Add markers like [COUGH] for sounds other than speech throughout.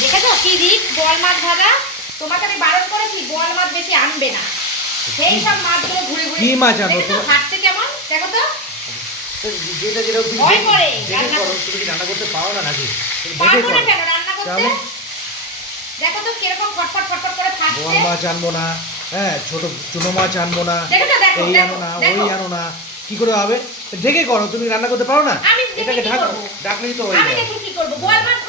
দেখেছ কি রিক বল মাছ ভাজা। তোমাকে আমি বারণ করেছি বল মাছ বেশি আনবে না। সেই সব মাছগুলো ঘুরে ঘুরে কি মাছ আনব দেখেছ তোমার? হাঁটছে কেমন? দেখো তো। তো যেটা যেটা তুমি ভয় করে, রান্না করো তুমি কি রান্না করতে পারো না নাকি? পারব না করো। কেন রান্না করতে? দেখো তো কীরকম ফটফট ফটফট করে বড় ফাটছে মাছ আনব না হ্যাঁ ছোট চুনো মাছ আনব না তো, এই আনো না ওই আনো না কি করে হবে? ঢেকে করো তুমি রান্না করতে পারো না? এটাকে ঢাকো ডাকলেই তো হয়ে আমি যায়। দেখে কি করব? বল মাছ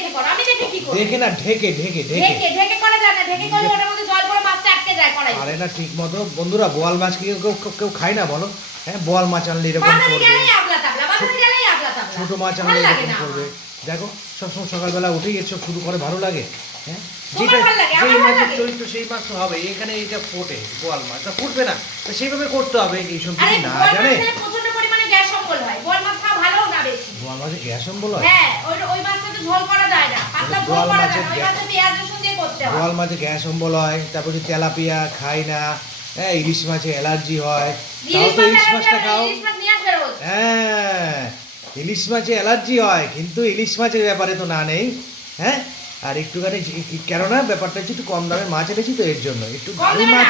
দেখে করো আমি দেখে কি করব? দেখে না ঢেকে ঢেকে ঢেকে। ঢেকে ঢেকে করা যায় না ঢেকে করলে ওটার মধ্যে জল পড়ে মাছটা আটকে যায় কড়াই আরে না ঠিক মতো। বন্ধুরা বোয়াল মাছ কি কেউ কেউ- খায় না বলো? হ্যাঁ বোয়াল মাছ আনলে এরকম করবে। ছোট মাছ আনলে এরকম করবে। দেখো সবসময় সকালবেলা উঠেই এসব শুরু করে ভালো লাগে। হ্যাঁ? যেটা যেই মাছের চরিত্র সেই মাছ তো হবে এখানে এটা ফোটে বোয়াল মাছটা ফুটবে না। তো সেইভাবে করতে হবে এইসব আরে কিছু না জানে খেলে প্রচণ্ড পরিমাণে গ্যাস অম্বল হয় বল মাছ খাওয়া ভালো না বেশি মাঝে গ্যাস অম্বল হয়? হ্যাঁ ওই ওই মাছটা তো ঝোল করা যায় না। পাতলা ঝোল করা যায় ওই মাছটা পেঁয়াজ রসুন দিয়ে করতে হয়। গোয়াল মাছে গ্যাস অম্বল হয় তারপর যে তেলাপিয়া খাই না হ্যাঁ ইলিশ মাছে অ্যালার্জি হয়। তাও তো ইলিশ মাছটা খাও। ইলিশ মাছ নিয়ে আসবে হ্যাঁ ইলিশ মাছে অ্যালার্জি হয় কিন্তু ইলিশ মাছের ব্যাপারে তো না নেই হ্যাঁ? আর একটুখানি কেননা ব্যাপারটা হচ্ছে একটু কম দামে মাছ এনেছি তো এর জন্য। একটু ভারী মাছ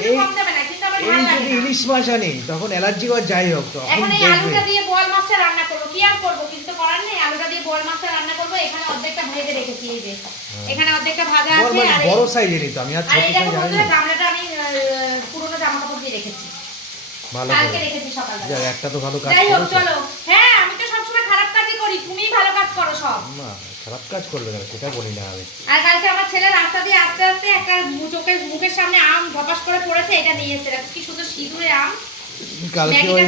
এই- যদি ইলিশ মাছ আনি তখন অ্যালার্জি হয় যাই হোক তখন আলুটা দিয়ে বোয়াল মাছটা রান্না করব কি আর করব কিছু তো করার নেই আলুটা দিয়ে বোয়াল মাছটা রান্না করব এখানে অর্ধেকটা ভেজে রেখেছি এই যে। এখানে অর্ধেকটা ভাজা আছে আর হ্যাঁ। বড় সাইজেরই তো আমি আর আর ছোট সাইজ গামলাটা আমি পুরোনো জামা কাপড় দিয়ে রেখেছি। ভালো কালকে রেখেছি সকালবেলা। একটা তো ভালো কাজ যাই হোক চলো। হ্যাঁ আমি তো সবসময় খারাপ কাজই করি তুমিই ভালো কাজ করো সব। না খারাপ কাজ করবে না সেটা বলি না আমি। আর কালকে আমার ছেলে রাস্তা দিয়ে আস্তে আস্তে একটা চোখের মুখের সামনে আম ধপাস করে পড়েছে এটা নিয়ে এসে দেখো কি সুন্দর সিঁদুরে আম। কালকে ওই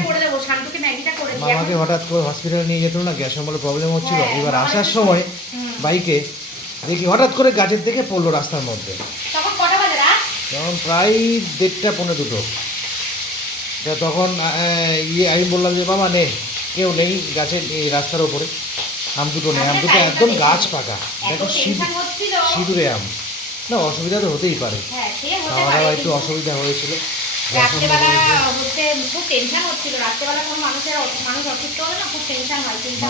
মামাকে হঠাৎ করে হসপিটালে নিয়ে যেত না গ্যাস অম্বলের প্রবলেম হচ্ছিল। হ্যাঁ, এবার আসার সময়। বাইকে দেখি হঠাৎ করে গাছের থেকে পড়ল রাস্তার মধ্যে। তখন প্রায় দেড়টা পনেরো দুটো। তখন ইয়ে আমি বললাম যে মামা নে কেউ নেই গাছের এই রাস্তার ওপরে। আম দুটো নেই আম দুটো একদম গাছ পাকা। দেখো সিঁদুরে আম। না অসুবিধা তো হতেই পারে। হ্যাঁ খাওয়া দাওয়া একটু অসুবিধা হয়েছিল। হয়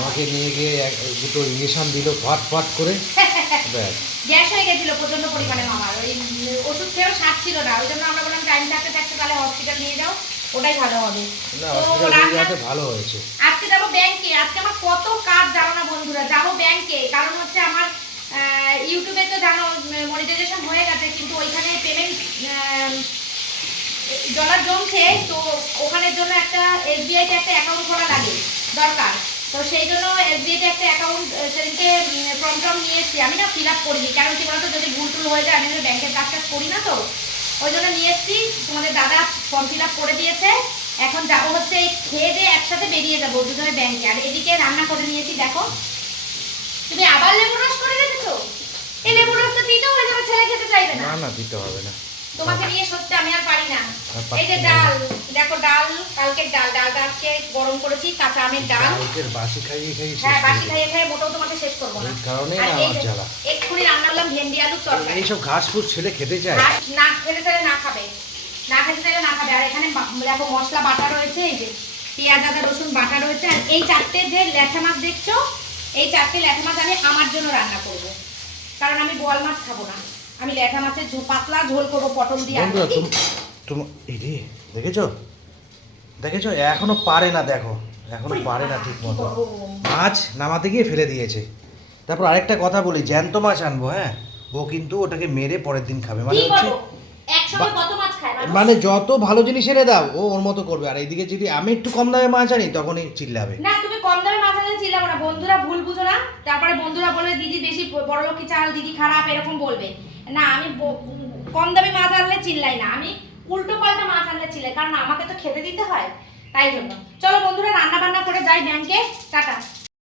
হয়। নিয়ে গিয়ে দুটো ইঞ্জেকশন দিল ফাট ফাট করে। [LAUGHS] গ্যাস হয়ে গেছিল প্রচণ্ড পরিমাণে মামার। ওই ওষুধ খেয়েও না ওই জন্য আমরা বললাম টাইম থাকতে থাকতে তাহলে হসপিটাল নিয়ে যাও ওটাই ভালো হবে। ভালো হয়েছে। যাব ব্যাংকে আজকে আমার কত কাজ জানো না বন্ধুরা? যাব ব্যাংকে কারণ হচ্ছে আমার ইউটিউবে তো জানো মনিটাইজেশন হয়ে গেছে, কিন্তু ওইখানে পেমেন্ট ডলার জমছে, তো ওখানের জন্য একটা এসবিআইতে একটা অ্যাকাউন্ট খোলা লাগে, দরকার। তো সেই জন্য এসবিআইতে একটা অ্যাকাউন্ট সেদিনকে ফর্ম টর্ম নিয়ে এসেছি আমি না ফিল আপ করিনি, কারণ কি বলতো, যদি ভুল টুল হয়ে যায়, আমি তো ব্যাংকের কাজ টাজ করি না তো। ওই জন্য নিয়ে এসেছি, তোমাদের দাদা ফর্ম ফিল আপ করে দিয়েছে। এখন যাব হচ্ছে এই খেয়ে দিয়ে একসাথে বেরিয়ে যাব দুজনে ব্যাংকে আর এদিকে রান্না করে নিয়েছি দেখো। তুমি আবার লেবু রস করে রেখেছো? এই লেবু রসটা দিতেও হয়ে যাবে ছেলে খেতে চাইবে না। না দিতে হবে না। তোমাকে নিয়ে সত্যি আমি আর পারি না। এই যে ডাল দেখো ডাল কালকের ডাল। ডালটা আজকে গরম করেছি কাঁচা আমের ডাল। কালকের বাসি খাইয়ে খাইয়ে হ্যাঁ বাসি খাইয়ে খাইয়ে মোটেও তোমাকে শেষ করব না। এই এই আমার জ্বালা। এক্ষুনি রান্না করলাম ভেন্ডি আলুর তরকারি। এইসব ঘাস ফুস ছেলে খেতে চায়? না খেতে চাইলে না খাবে। না খেতে চাইলে না খাবে। আর এখানে দেখো মশলা বাটা রয়েছে এই যে পেঁয়াজ আদা রসুন বাটা রয়েছে। আর এই চারটে যে ল্যাঠা মাছ দেখছ এই চারটে ল্যাঠা মাছ আমি আমার জন্য রান্না করব। কারণ আমি বোয়াল মাছ খাব না। আমি ল্যাঠা মাছের পাতলা ঝোল করব পটল দিয়ে দেখেছ? দেখেছ? এখনও পারে না দেখো। এখনও পারে না ঠিক মতো মাছ নামাতে গিয়ে ফেলে দিয়েছে। তারপর আরেকটা কথা বলি জ্যান্ত মাছ আনব হ্যাঁ? ও কিন্তু ওটাকে মেরে পরের দিন খাবে। মানে হচ্ছে মানে যত ভালো জিনিস এনে দাও, ও ওর মতো করবে। আর এইদিকে যদি আমি একটু কম দামে মাছ আনি, তখনই চিল্লাবে। না, তুমি কম দামে মাছ আনলে চিল্লাবো না। বন্ধুরা ভুল বুঝো না। তারপরে বন্ধুরা বলবে দিদি বেশি বড় লোকি চাল, দিদি খারাপ, এরকম বলবে। না, আমি কম দামে মাছ আনলে চিল্লাই না। আমি উল্টো পাল্টা মাছ আনলে চিল্লাই। কারণ আমাকে তো খেতে দিতে হয়। তাই জন্য। চলো বন্ধুরা রান্না বান্না করে যাই ব্যাংকে। টাটা।